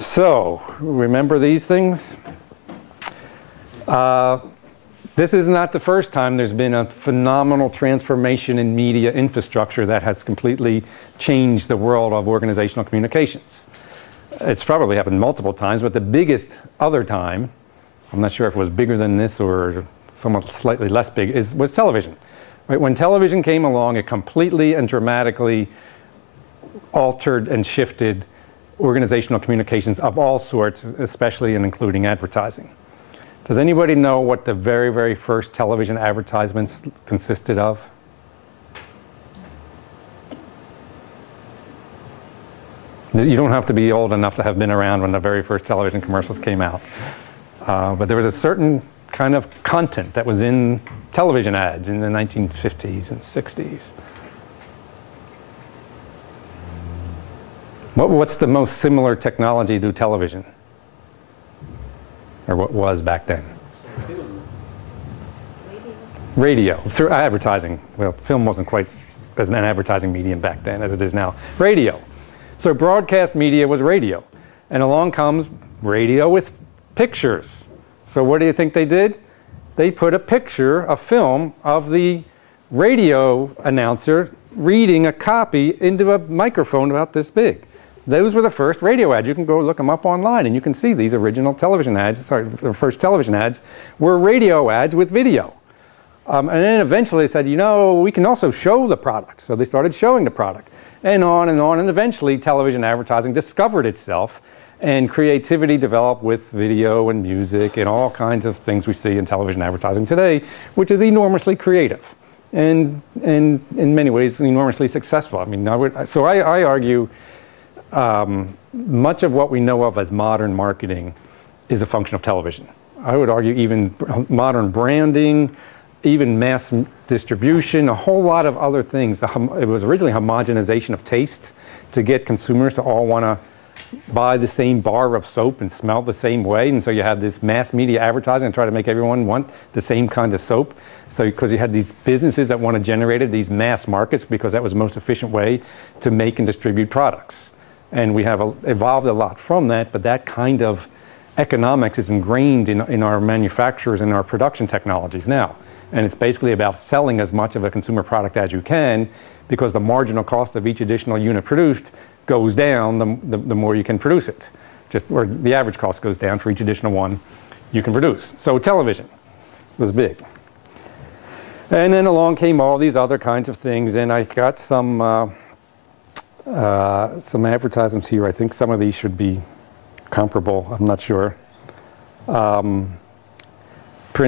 So, remember these things? This is not the first time there's been a phenomenal transformation in media infrastructure that has completely changed the world of organizational communications. It's probably happened multiple times, but the biggest other time, I'm not sure if it was bigger than this or somewhat slightly less big, was television. Right? When television came along, it completely and dramatically altered and shifted organizational communications of all sorts, especially and including advertising. Does anybody know what the very, very first television advertisements consisted of? You don't have to be old enough to have been around when the very first television commercials came out. But there was a certain kind of content that was in television ads in the 1950s and 60s. What's the most similar technology to television? Or what was back then? Radio. Through advertising. Well, film wasn't quite as an advertising medium back then as it is now. Radio. So broadcast media was radio. And along comes radio with pictures. So what do you think they did? They put a picture, a film of the radio announcer reading a copy into a microphone about this big. Those were the first radio ads. You can go look them up online and you can see these original television ads. Sorry, the first television ads were radio ads with video. And then eventually they said, you know, we can also show the product. So they started showing the product. And on and on. And eventually television advertising discovered itself and creativity developed with video and music and all kinds of things we see in television advertising today, which is enormously creative and in many ways enormously successful. I mean, I argue much of what we know of as modern marketing is a function of television. I would argue even modern branding, even mass distribution, a whole lot of other things. It was originally homogenization of taste to get consumers to all want to buy the same bar of soap and smell the same way. And so you have this mass media advertising and try to make everyone want the same kind of soap. So because you had these businesses that want to generate these mass markets because that was the most efficient way to make and distribute products. And we have evolved a lot from that, but that kind of economics is ingrained in our manufacturers and our production technologies now. And it's basically about selling as much of a consumer product as you can because the marginal cost of each additional unit produced goes down the more you can produce it. Or the average cost goes down for each additional one you can produce. So television was big. And then along came all these other kinds of things, and I got some advertisements here. I think some of these should be comparable. I'm not sure. Print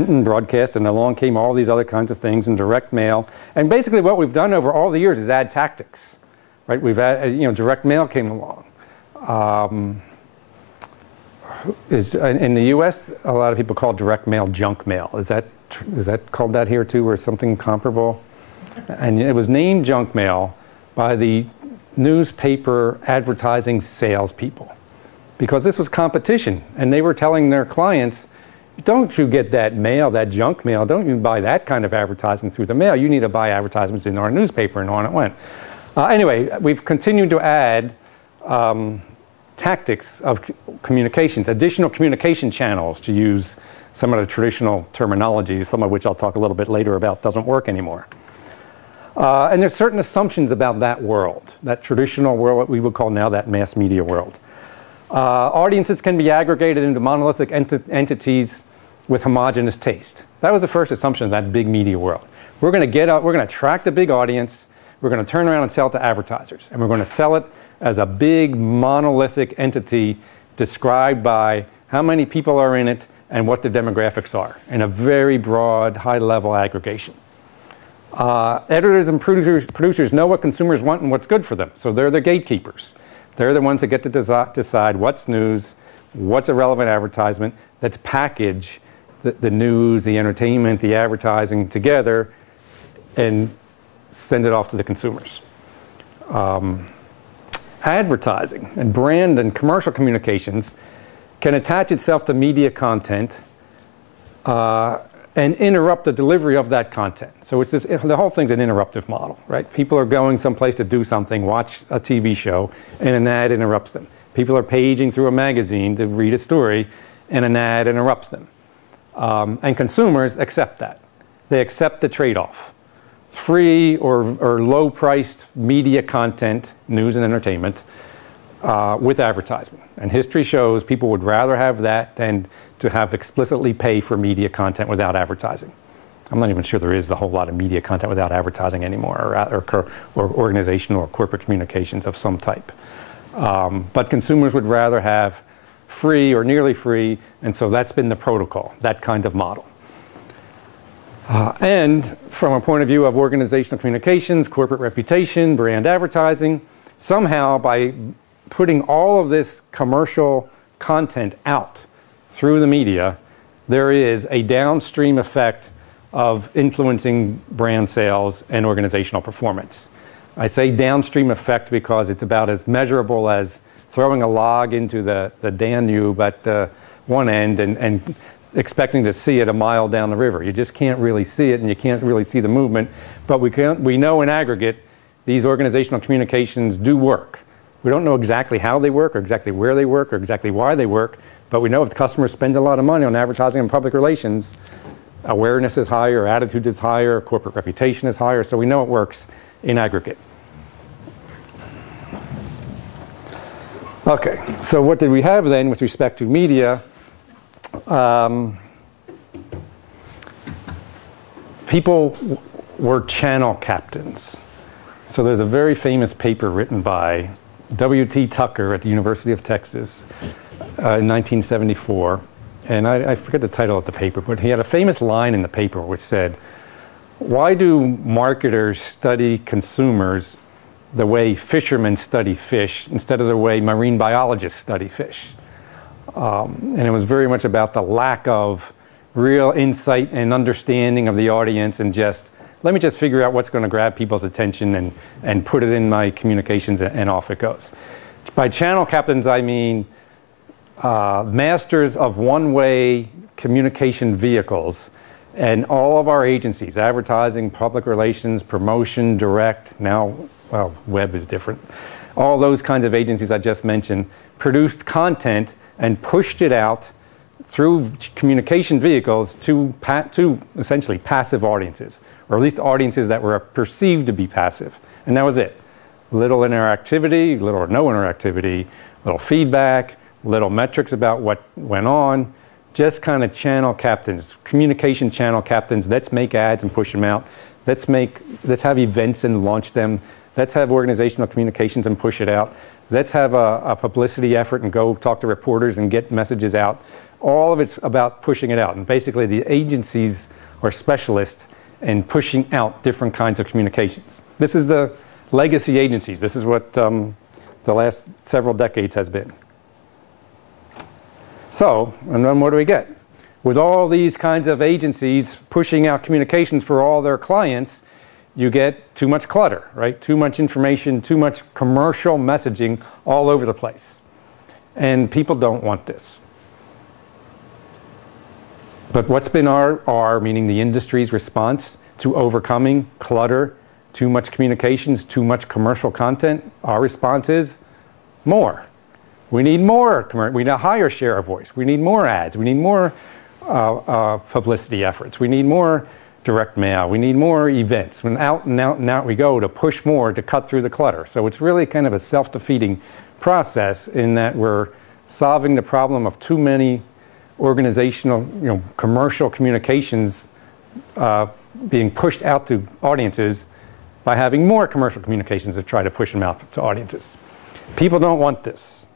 and broadcast, and along came all these other kinds of things, and direct mail. And basically what we've done over all the years is add tactics. Right? We've had, direct mail came along. In the U.S., a lot of people call direct mail junk mail. Is that called that here too, or something comparable? And it was named junk mail by the newspaper advertising salespeople, because this was competition, and they were telling their clients, don't you get that mail, that junk mail, don't you buy that kind of advertising through the mail, you need to buy advertisements in our newspaper, and on it went. Anyway, we've continued to add tactics of communications, additional communication channels, to use some of the traditional terminology, some of which I'll talk a little bit later about, doesn't work anymore. And there's certain assumptions about that world, that traditional world, what we would call now that mass media world. Audiences can be aggregated into monolithic entities with homogeneous taste. That was the first assumption of that big media world. We're going to attract a big audience, we're going to turn around and sell it to advertisers, and we're going to sell it as a big monolithic entity described by how many people are in it and what the demographics are, in a very broad, high-level aggregation. Editors and producers know what consumers want and what's good for them, so they're the gatekeepers. They're the ones that get to decide what's news, what's a relevant advertisement, let's package the news, the entertainment, the advertising together and send it off to the consumers. Advertising and brand and commercial communications can attach itself to media content and interrupt the delivery of that content. So the whole thing's an interruptive model, right? People are going someplace to do something, watch a TV show, and an ad interrupts them. People are paging through a magazine to read a story, and an ad interrupts them. And consumers accept that. They accept the trade-off. Free or low-priced media content, news and entertainment, with advertisement. And history shows people would rather have that than to have explicitly pay for media content without advertising. I'm not even sure there is a whole lot of media content without advertising anymore, or organizational or corporate communications of some type. But consumers would rather have free or nearly free, and so that's been the protocol, that kind of model. And from a point of view of organizational communications, corporate reputation, brand advertising, somehow by putting all of this commercial content out through the media, there is a downstream effect of influencing brand sales and organizational performance. I say downstream effect because it's about as measurable as throwing a log into the Danube at one end and expecting to see it a mile down the river. You just can't really see it, and you can't really see the movement. But we know in aggregate these organizational communications do work. We don't know exactly how they work, or exactly where they work, or exactly why they work, but we know if the customers spend a lot of money on advertising and public relations, awareness is higher, attitude is higher, corporate reputation is higher, so we know it works in aggregate. Okay, so what did we have then with respect to media? People were channel captains. So there's a very famous paper written by W.T. Tucker at the University of Texas in 1974. And I forget the title of the paper, but he had a famous line in the paper which said, "Why do marketers study consumers the way fishermen study fish instead of the way marine biologists study fish?" And it was very much about the lack of real insight and understanding of the audience, and just, let me just figure out what's going to grab people's attention and put it in my communications, and off it goes. By channel captains, I mean masters of one-way communication vehicles, and all of our agencies, advertising, public relations, promotion, direct, now, well, web is different. All those kinds of agencies I just mentioned produced content and pushed it out through communication vehicles to essentially passive audiences, or at least audiences that were perceived to be passive. And that was it. Little interactivity, little or no interactivity, little feedback, little metrics about what went on, just kind of channel captains, communication channel captains. Let's make ads and push them out. Let's have events and launch them. Let's have organizational communications and push it out. Let's have a publicity effort and go talk to reporters and get messages out. All of it's about pushing it out. And basically the agencies are specialists in pushing out different kinds of communications. This is the legacy agencies. This is what the last several decades has been. So, and then what do we get? With all these kinds of agencies pushing out communications for all their clients, you get too much clutter, right? Too much information, too much commercial messaging all over the place. And people don't want this. But what's been our, meaning the industry's response to overcoming clutter, too much communications, too much commercial content? Our response is more. We need more, we need a higher share of voice. We need more ads. We need more publicity efforts. We need more direct mail. We need more events. When out and out and out we go to push more to cut through the clutter. So it's really kind of a self-defeating process in that we're solving the problem of too many organizational, commercial communications being pushed out to audiences by having more commercial communications to try to push them out to audiences. People don't want this.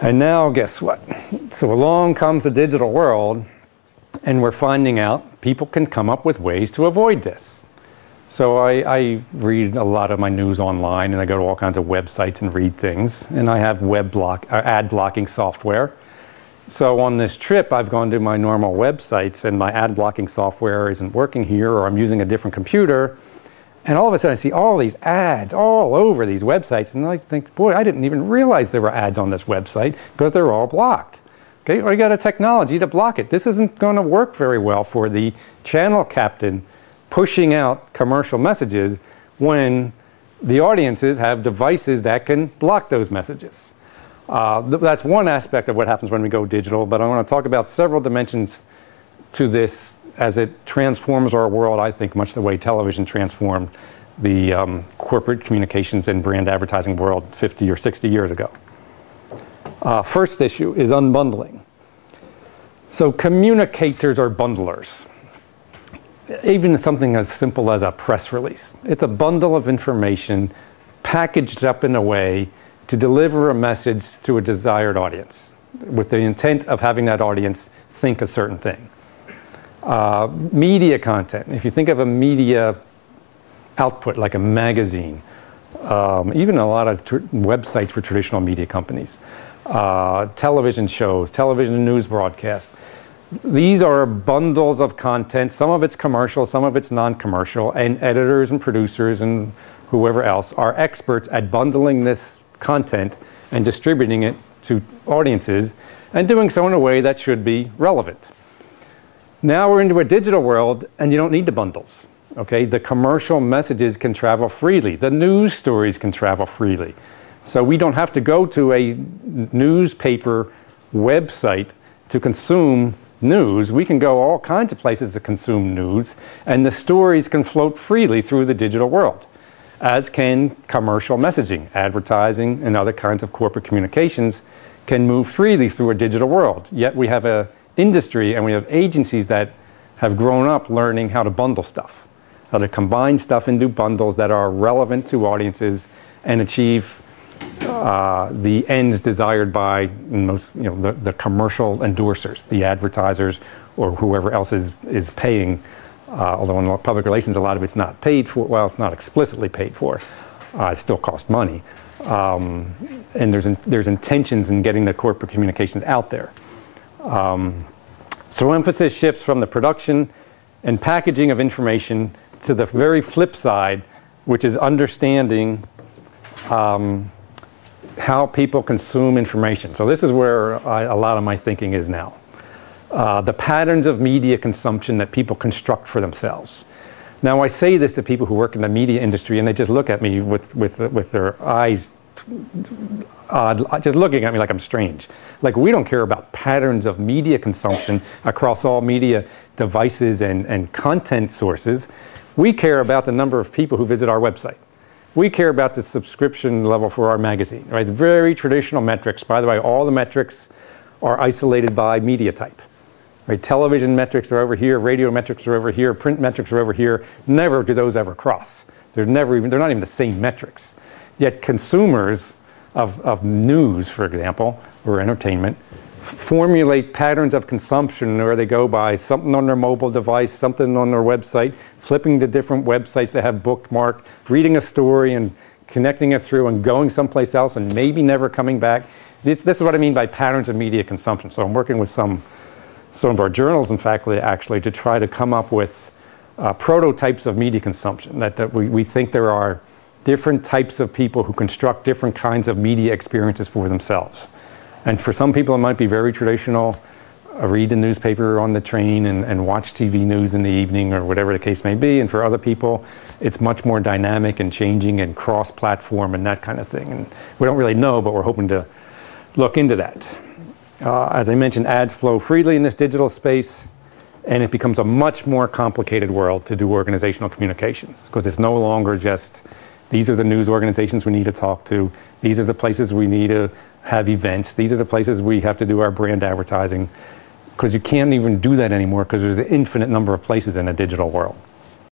And now guess what? So along comes the digital world, and we're finding out people can come up with ways to avoid this. So I read a lot of my news online, and I go to all kinds of websites and read things, and I have ad blocking software. So on this trip, I've gone to my normal websites, and my ad blocking software isn't working here, or I'm using a different computer. And all of a sudden, I see all these ads all over these websites, and I think, boy, I didn't even realize there were ads on this website because they're all blocked. Okay, or you got a technology to block it. This isn't going to work very well for the channel captain pushing out commercial messages when The audiences have devices that can block those messages. That's one aspect of what happens when we go digital, but I want to talk about several dimensions to this as it transforms our world, I think, much the way television transformed the corporate communications and brand advertising world 50 or 60 years ago. First issue is unbundling. So communicators are bundlers. Even something as simple as a press release. It's a bundle of information packaged up in a way to deliver a message to a desired audience with the intent of having that audience think a certain thing. Media content. If you think of a media output like a magazine, even a lot of websites for traditional media companies, television shows, television news broadcasts. These are bundles of content. Some of it's commercial, some of it's non-commercial, and editors and producers and whoever else are experts at bundling this content and distributing it to audiences and doing so in a way that should be relevant. Now we're into a digital world and you don't need the bundles. Okay? The commercial messages can travel freely. The news stories can travel freely. So we don't have to go to a newspaper website to consume news. We can go all kinds of places to consume news, and the stories can float freely through the digital world, as can commercial messaging. Advertising and other kinds of corporate communications can move freely through a digital world. Yet we have an industry and we have agencies that have grown up learning how to bundle stuff, how to combine stuff into bundles that are relevant to audiences and achieve the ends desired by most, the commercial endorsers, the advertisers, or whoever else is paying. Although in public relations, a lot of it's not paid for. Well, it's not explicitly paid for. It still costs money, and there's intentions in getting the corporate communications out there. So emphasis shifts from the production and packaging of information to the very flip side, which is understanding how people consume information. So this is where a lot of my thinking is now. The patterns of media consumption that people construct for themselves. Now I say this to people who work in the media industry and they just look at me with their eyes just looking at me like I'm strange. Like, we don't care about patterns of media consumption across all media devices and content sources. We care about the number of people who visit our website. We care about the subscription level for our magazine, right? Very traditional metrics. By the way, all the metrics are isolated by media type. Right? Television metrics are over here, radio metrics are over here, print metrics are over here. Never do those ever cross. They're not even the same metrics. Yet consumers of news, for example, or entertainment, formulate patterns of consumption where they go by something on their mobile device, something on their website, flipping to different websites they have bookmarked, reading a story and connecting it through and going someplace else and maybe never coming back. This is what I mean by patterns of media consumption. So I'm working with some of our journalism faculty actually to try to come up with prototypes of media consumption, that we think there are different types of people who construct different kinds of media experiences for themselves. And for some people it might be very traditional, read the newspaper on the train and watch TV news in the evening or whatever the case may be. And for other people it's much more dynamic and changing and cross-platform and that kind of thing. And we don't really know, but we're hoping to look into that. As I mentioned, ads flow freely in this digital space, and it becomes a much more complicated world to do organizational communications, because it's no longer just, these are the news organizations we need to talk to, these are the places we need to have events, these are the places we have to do our brand advertising, because you can't even do that anymore because there's an infinite number of places in a digital world.